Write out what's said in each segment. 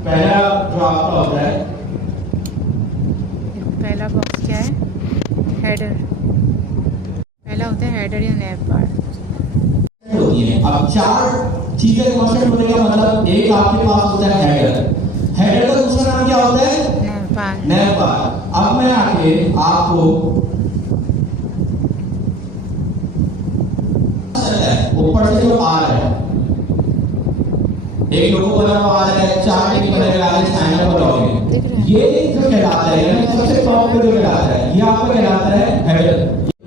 पहला जो आपका होता है, पहला बॉक्स क्या है? हेडर। पहला होता है हेडर या नैव बार होती है। अब 4 चीजें कांस्टेंट होने का मतलब, एक आपके पास होता है हेडर, हेडर का दूसरा नाम क्या होता है? नैव बार। नैव बार। अब मैं आके आपको ऊपर से जो आ रहा है, एक लोगों का नाम आ रहा है, 4 टिक बनेगा, आगे साइन अप करोगे, ये जो कहलाता है, यानी सबसे टॉप पे जो कहलाता है, ये आपका कहलाता है हेडर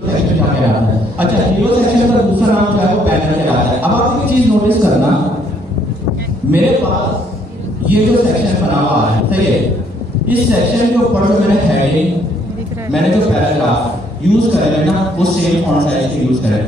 सेक्शन का कहलाता है। अच्छा, हीरो सेक्शन का दूसरा नाम जो है वो पैनल कहलाता है। अब आप एक चीज नोटिस करना, मेरे पास ये जो सेक्शन बना हुआ है, सही है, इस सेक्शन के ऊपर जो मैंने हेडिंग, मैंने जो पैराग्राफ यूज करे हैं ना, वो सेम फॉन्ट साइज के यूज करें।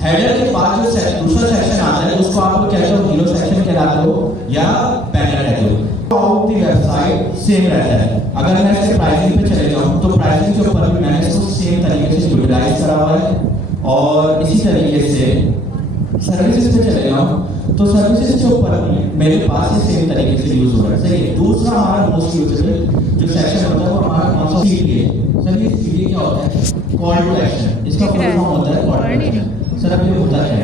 हेडर के बाद जो दूसरा सेक्शन आता है, उसको आप लोग कहते हो हीरो सेक्शन कहलाते हो या पैनल कहते हो। आउट दी वेबसाइट सेम रहता है। अगर मैं इसके प्राइसिंग पे चले जाऊं तो प्राइसिंग के ऊपर भी मैंने इसको सेम तरीके से यूटिलाइज करा हुआ है, और इसी तरीके से सर्विसेज पे चले जाऊं तो सर्विसेज के ऊपर भी मेरे पास ये सेम तरीके से यूज हो रहा है, सही है। दूसरा हमारा मोस्ट यूजेबल जो सेक्शन होता है वो हमारा कौन सा? सीडीए। सर ये सीडीए क्या होता है? Call to action. इसका फुल फॉर्म होता है कॉल टू एक्शन। सर अब ये होता है,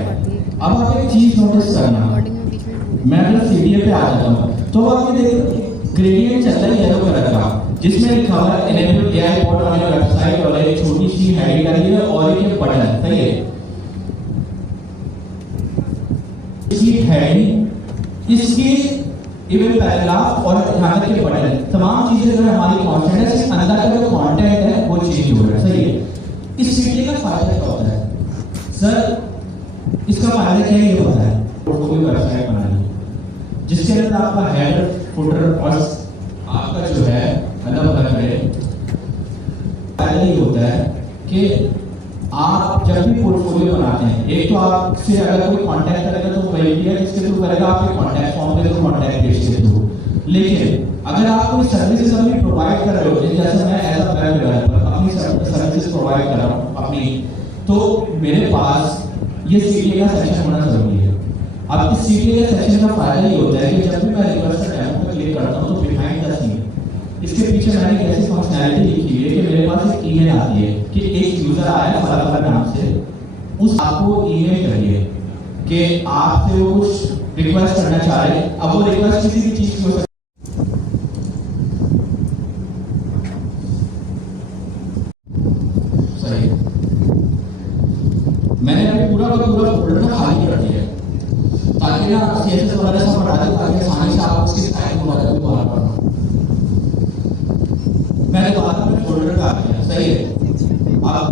अब आप एक चीज नोटिस करना, मैं अगर सीडीए पे आ जाता हूँ तो आप ये देखो ग्रेडियंट चलता है येलो कलर का, जिसमें लिखा हुआ है enable AI bot on your website, और एक छोटी सी हेडिंग डाली है और एक बटन, सही है। इसकी हेडिंग, इसकी इवन पैराग्राफ और यहाँ तक के बटन, तमाम चीजें जो हमारी कांस्टेंट है, इसके अंदर का जो कंटेंट है वो चेंज हो रहा है, सही है। इस सीडीए का फायदा क्या होता है? सर इसका फायदा क्या है ये पता है? पोर्टफोलियो वेबसाइट बनानी, जिसके अंदर आपका हेडर, फुटर और आपका जो है अलग अलग है। फायदा ये होता है कि आप जब भी पोर्टफोलियो बनाते हैं, एक तो आपसे अगर कोई कांटेक्ट करेगा तो वही है जिसके थ्रू करेगा, आपके कांटेक्ट फॉर्म पे तो कांटेक्ट पेज के थ्रू। लेकिन अगर आप कोई सर्विसेज अपनी प्रोवाइड कर रहे हो, जैसे मैं एज अ वेब डेवलपर अपनी सर्विसेज प्रोवाइड कर रहा हूँ अपनी, तो मेरे पास ये सीडीए का सेक्शन होना जरूरी है। अब इस सीडीए का सेक्शन का फायदा ये होता है कि जब भी मैं रिक्वेस्ट डेमो पे क्लिक करता हूं तो बिहाइंड द सीन इसके पीछे मैंने एक ऐसी फंक्शनैलिटी लिखी है कि मेरे पास एक ईमेल आती है कि एक यूजर आया फलाना नाम से, उस आपको ईमेल करिए कि आपसे वो कुछ रिक्वेस्ट करना चाह रहे हैं। अब वो रिक्वेस्ट किसी भी चीज की हो सकती है, मैंने अभी पूरा का पूरा फोल्डर ना खाली कर दिया है ताकि ना सीएसएस वगैरह सब हटा दे, ताकि आसानी से आप उसकी फाइल को लगा दोबारा पढ़ना। मैंने दोबारा में फोल्डर का दिया, सही है। अब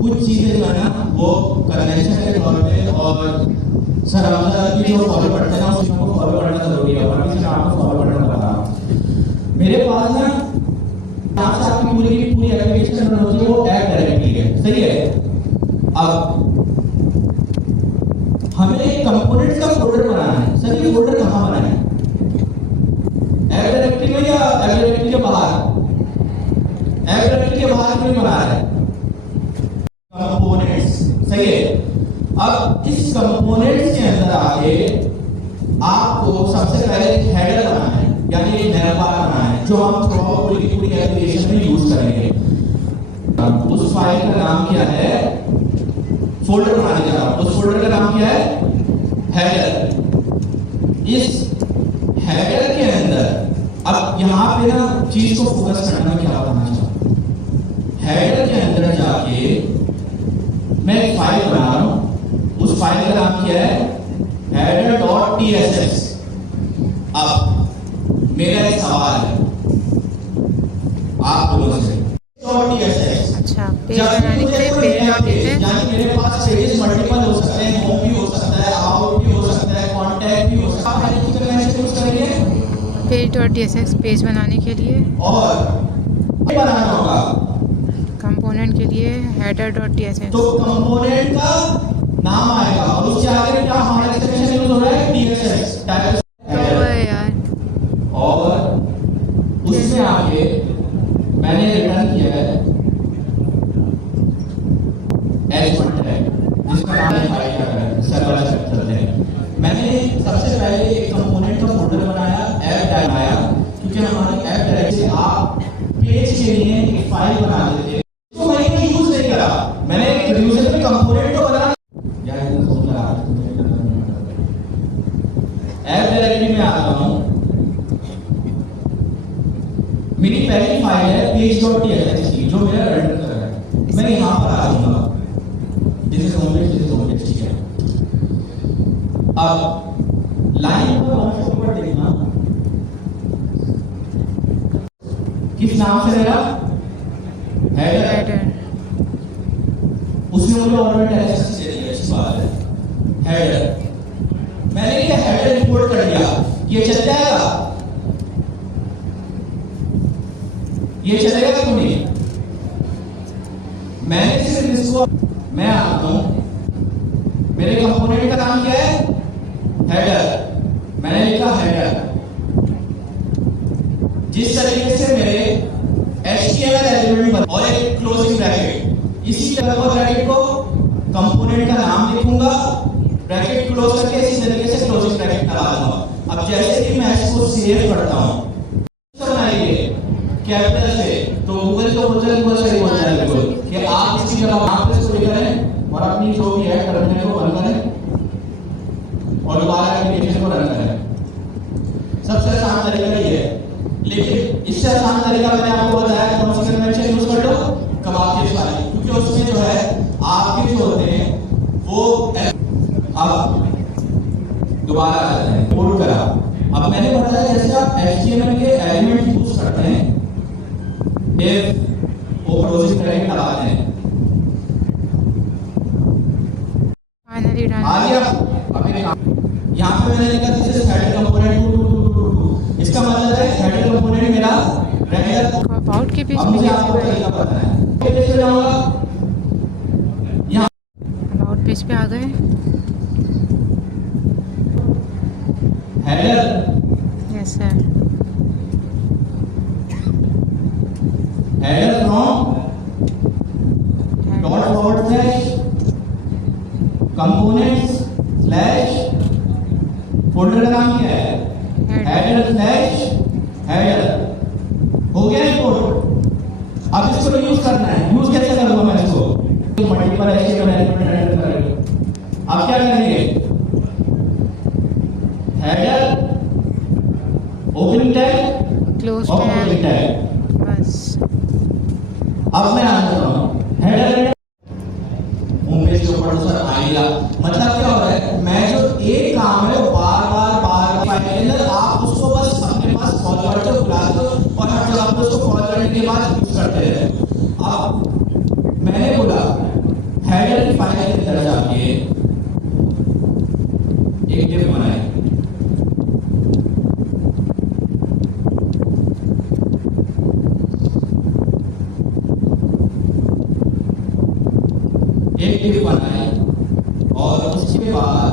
कुछ चीजें जो है ना वो कन्वेंशन के तौर पे और सरवजा की जो फॉलो करते हैं ना उस चीजों को फॉलो करना जरूरी है, और किसी काम को फॉलो करना बता रहा हूँ। मेरे पास ना यहाँ से आपकी पूरी की पूरी एप्लीकेशन रन होती है, वो ऐड डायरेक्टली है, सही है। अब हमें एक कंपोनेंट का फोल्डर बनाना है। सर ये फोल्डर कहां बनाना है? ऐप डायरेक्टरी में या ऐप डायरेक्टरी के बाहर? ऐप डायरेक्टरी के बाहर क्यों बना है? कंपोनेंट्स, सही है। अब इस कंपोनेंट्स के अंदर आके आपको सबसे पहले एक हेडर बनाना है, यानी एक नैव बार बनाना है, जो हम थ्रूआउट पूरी की पूरी एप्लीकेशन में यूज करेंगे। उस फाइल का नाम क्या है? फोल्डर बनाने जा रहा हूं, उस फोल्डर का नाम क्या है? हेडर। इस हेडर के अंदर अब यहां पे ना चीज को फोकस करना क्या होना चाहिए। हेडर के अंदर जाके मैं एक फाइल बना रहा हूं, उस फाइल का नाम क्या है? header.tss। अब मेरा एक सवाल है आप लोगों से, .tss अच्छा पेज बनाने के लिए पेज यानी मेरे पास पेजेस मल्टीपल हो सकते हैं, होम भी हो सकता है, अबाउट भी हो सकता है, कांटेक्ट भी हो सकता है, आप किसी तरह से यूज करेंगे पेज.tsx पेज बनाने के लिए, और बनाना होगा कंपोनेंट के लिए header.tsx। तो कंपोनेंट का नाम आएगा और उसके आगे क्या हमारा एक्सटेंशन यूज हो रहा है? tss टाइप यार, और उसमें आगे मैंने रिटर्न किया है एच1 टैग, जिसका नाम है फाइल का सर्वर स्ट्रक्चर है। मैंने सबसे पहले एक कंपोनेंट का फोल्डर बनाया, ऐप बनाया, मेरी पहली फाइल है page.txt की जो मेरा रन कर रहा है। मैं यहाँ पर आ जाऊंगा, दिस इज होम पेज, ठीक है। अब लाइन पर ऑप्शन ऊपर देखना, किस नाम से रहेगा, हेडर। उसने मुझे ऑलरेडी टेक्स्ट दे दिया, अच्छी बात है, हेडर। मैंने ये हेडर इंपोर्ट कर दिया, ये चल जाएगा, ये चलेगा क्यों नहीं? मैंने सिर्फ इसको, मैं आता हूं, मेरे कंपोनेंट का नाम क्या है, हेडर। मैंने लिखा हेडर। जिस तरीके से मेरे HTML एलिमेंट बना और एक क्लोजिंग ब्रैकेट, इसी तरह का ब्रैकेट को कंपोनेंट का नाम लिखूंगा, ब्रैकेट क्लोज करके इसी तरीके से क्लोजिंग ब्रैकेट लगा दूंगा। अब जैसे कि मैं इसको सेव करता हूं, बनाइए कैपिटल से, तो गूगल को बोलता है, गूगल सही बोलता है बिल्कुल कि आप इसी जगह वहां पे इसको लिख करें और अपनी जो भी है टर्मिनल को बंद करें और दोबारा एप्लीकेशन को रन करें। सबसे आसान तरीका ये है, लेकिन इससे आसान तरीका मैंने आपको बताया कौन सी कन्वेंशन यूज कर लो, कमाल वाली, क्योंकि उसमें जो है आपके जो होते हैं वो अब दोबारा आ जाते हैं, कोड करा। अब मैंने बताया जैसे आप HTML के एलिमेंट यूज करते हैं, इफ वो क्लोजिंग ब्रैकेट लगाते हैं, आ गया। अब यहाँ पे मैंने लिखा दिस इज हेडर कंपोनेंट 2 इसका मतलब है हेडर कंपोनेंट मेरा रेंडर अबाउट के पेज अब मुझे आपको तरीका पता है, पेज पे जाऊंगा, यहाँ अबाउट पेज पे आ गए, header, yes sir, header from dot forward slash components slash folder का नाम क्या है, हेडर स्लैश हेडर। हो गया इंपोर्ट। अब इसको यूज करना है, यूज कैसे करूंगा मैं इसको, मल्टीपल HTML एलिमेंट एडिट करेंगे। अब क्या करेंगे, हेडर ओपनिंग टैग क्लोज और क्लोजिंग टैग। बस अब मैं आ जाता हूं हेडर होम पेज के ऊपर सर आएगा, मतलब क्या हो रहा है, मैं जो एक काम है वो बार फाइल के अंदर आप उसको बस अपने पास कॉल करते हो, बुलाते हो और हर जगह पे उसको कॉल करने के बाद यूज करते रहे। अब मैंने बोला हेडर की फाइल के अंदर जाके एक डिव बनाए, एक डिव बनाए और उसके बाद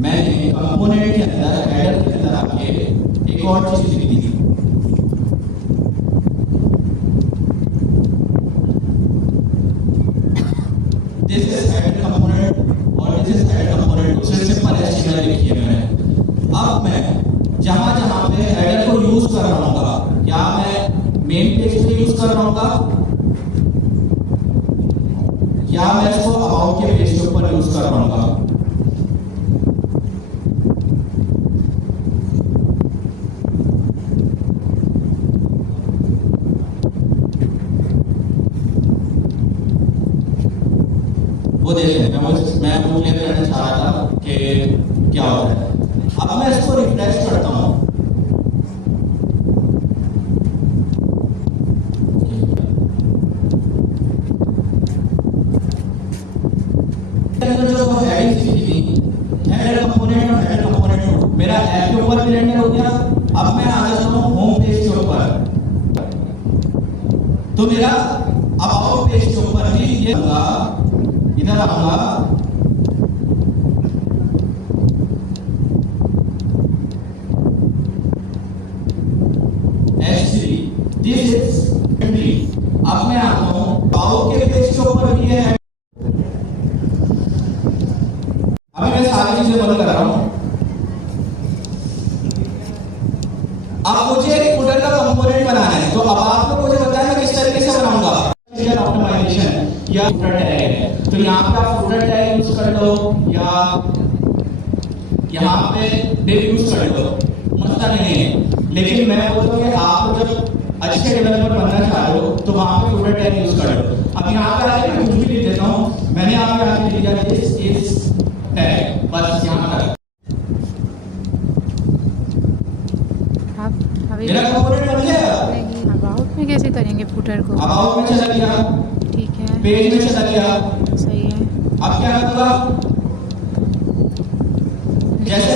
मैंने कंपोनेंट के अंदर हेडर के अंदर आके एक और चीज लिख दी, दिस इज हेडर कंपोनेंट और this is header component. Simple HTML लिखी है मैंने। अब मैं जहां जहां पे हेडर को यूज कर रहा हूँ, क्या मैं मेन पेज पे यूज कर रहा हूँ या मैं इसको अबाउट के पेज के ऊपर यूज कर रहा हूँ, वो देख लें। मैं वो क्लियर करना चाह रहा था कि क्या होता है। अब मैं इसको रिफ्रेश करता हूँ, जो हेडिंग थी हेडर कंपोनेंट और हेडर कंपोनेंट मेरा ऐप के ऊपर भी रेंडर हो गया। अब मैं आ जाता हूँ होम पेज के ऊपर, तो मेरा अबाउट पेज के ऊपर भी ये इधर आऊंगा, H3 दिस इज एम्प्टी। अब मैं आता हूं अबाउट के पेज के ऊपर भी है, अभी मैं सारी चीजें बंद कर रहा हूं। अब मुझे एक फुटर का कंपोनेंट बनाना है, तो अब आप लोग मुझे बताएं मैं किस तरीके से बनाऊंगा। ऑप्टिमाइजेशन या फुटर टैग है, तो यहाँ पे आप फुटर टैग यूज कर लो या यहाँ पे डिव यूज कर लो, मसला नहीं है। लेकिन मैं बोलता हूँ कि आप जब अच्छे लेवल पर बनना चाह रहे हो तो वहां पे फुटर टैग यूज कर लो। अब यहाँ पे आके मैं कुछ भी लिख देता हूँ, मैंने यहाँ पे आके लिख दिया दिस इज टैग, बस यहाँ तक। आप अभी मेरा कंपोनेंट बन गया। नहीं, अबाउट में कैसे करेंगे फुटर को? अबाउट में चला गया, ठीक है, पेज में चला गया, सही है। अब क्या करूंगा, जैसे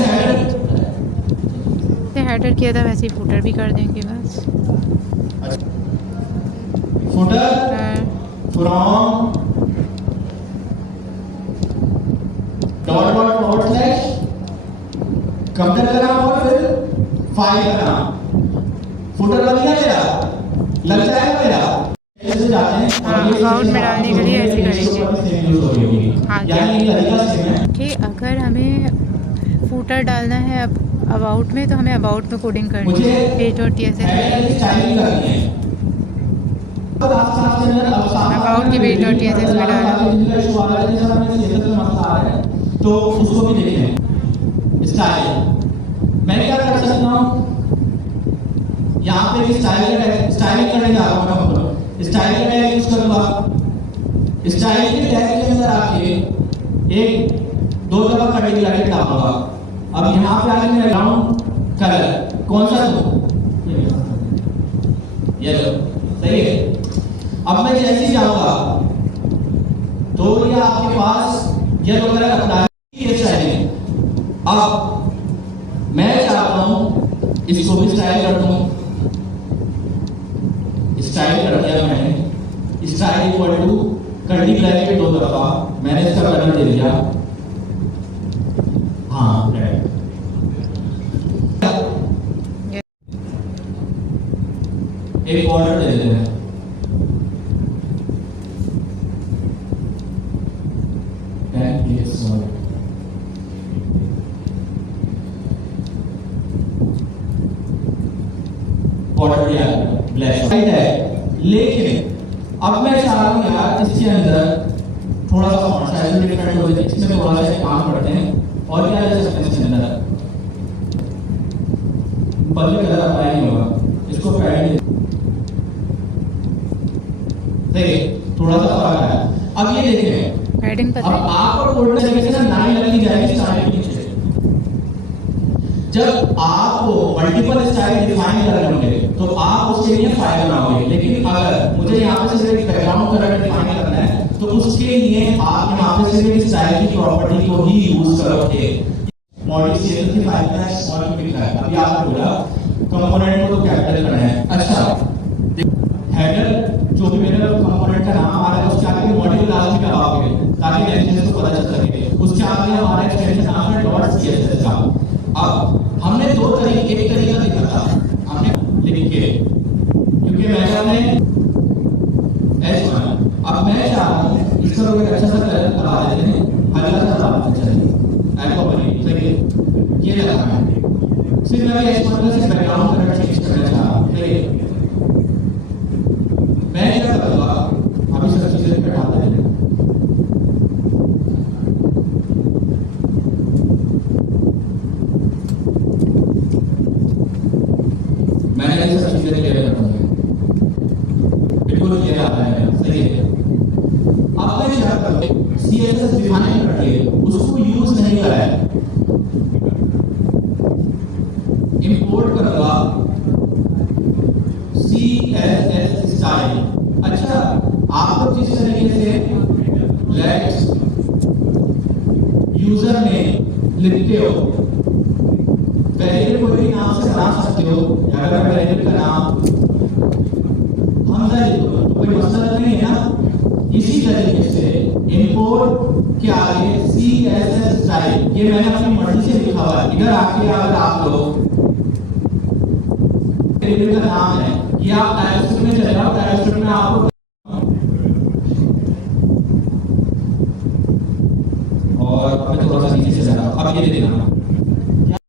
हेडर किया था वैसे ही फुटर भी कर देंगे बस। Footer from dot dot forward slash complete का नाम और फिर फाइल का नाम। फुटर लग गया मेरा, लग जाएगा मेरा। ऐसे जाते हैं अबाउट में डालने के लिए ऐसे करेंगे। हाँ, यानी ये तरीका सेम है कि अगर हमें फुटर डालना है अबाउट में तो हमें अबाउट में कोडिंग करनी मुझे है, पेज और टीएसएस में स्टाइलिंग करनी है। अबाउट की पेज और टीएसएस में डालना तो उसको भी देखें। स्टाइल मैं क्या कर सकता हूँ, यहाँ पे भी स्टाइलिंग करने जा रहा हूँ मैं, स्टाइल का टैग यूज करूंगा। स्टाइल के टैग के अंदर आके एक दो दफा कटिंग ब्रैकेट डालूंगा। अब यहाँ पे आके मैं ब्राउन कलर कौन सा दूं, ये लो, सही है। अब मैं जैसे ही जाऊंगा तो ये आपके पास येलो कलर अपना ये स्टाइलिंग। अब मैं चाहता हूं इसको भी स्टाइल कर दूं, स्टाइल कर दिया मैंने। Style equal to curly bracket दो दफा, मैंने इसका कलर दे दिया, हाँ रेड। एक बॉर्डर दे देते हैं, बॉर्डर दिया ब्लैक है। लेकिन अब मैं चाह रहा हूँ यार इसके अंदर थोड़ा सा फॉन्ट साइज भी डिफरेंट हो जाए, इसमें थोड़ा सा काम करते हैं। और क्या कर सकते हैं इसके अंदर, बल्कि कलर अप्लाई नहीं होगा, इसको पैडिंग देखिए थोड़ा सा फर्क है। अब ये देखिए पैडिंग पता अब आपको कोड तरीके से ना 9 लगनी जाएगी स्टार्टिंग नीचे। जब आप मल्टीपल स्टाइल डिफाइन कर रहे होंगे तो आप उसके लिए फाइल बनाओगे। लेकिन अगर मुझे यहाँ पे सिर्फ बैकग्राउंड कलर डिफाइन करना है तो उसके लिए आप यहाँ पे सिर्फ स्टाइल की प्रॉपर्टी को ही यूज करोगे। मॉड्यूल सीएसएस की फाइल में स्मॉल में लिखा है, अभी आपने बोला कंपोनेंट को तो कैपिटल करना है। अच्छा हेडर जो भी मेरा कंपोनेंट का नाम आ रहा है उसके आगे मॉड्यूल लास्ट में लगाओगे ताकि एक्सटेंशन को पता चल सके। उसके आगे हमारा एक्सटेंशन नाम है डॉट सीएसएस का। अब हमने दो तरीके, एक तरीका लिखा था हमने लिख के, क्योंकि मैंने S1 अब मैं चाह रहा हूँ इसका कोई अच्छा सा कलर लगा देते हैं, हल्का सा लगा देते हैं अल्फाबेट, सही है ये लगा है। सिर्फ मैं S1 से बैकग्राउंड कलर चेंज करना चाह रहा हूँ। मैं क्या करूँगा, अभी सब चीजें बैठा देते हैं। मैंने ये सब चीजें क्लियर कर दूंगा, बिल्कुल क्लियर आ रहा है, सही है। अब मैं क्या करूँ, सीएसएस डिफाइन करके उसको यूज नहीं करा है, इंपोर्ट करूंगा सीएसएस स्टाइल। अच्छा आप लोग जिस तरीके से लेट्स यूजर नेम लिखते हो, वेरिएबल कोई भी नाम से बना सकते हो। अगर वेरिएबल का नाम हमजा लिख दो तो कोई मसला नहीं है ना। इसी तरीके से इंपोर्ट के आगे सीएसएस स्टाइल, ये मैंने अपनी मर्जी से लिखा हुआ है। इधर आके अगर आप लोग वेरिएबल का नाम है, ये आप टाइपस्क्रिप्ट में चले जाओ, टाइपस्क्रिप्ट में आपको और अब थोड़ा सा नीचे चले जाओ। अब ये देखना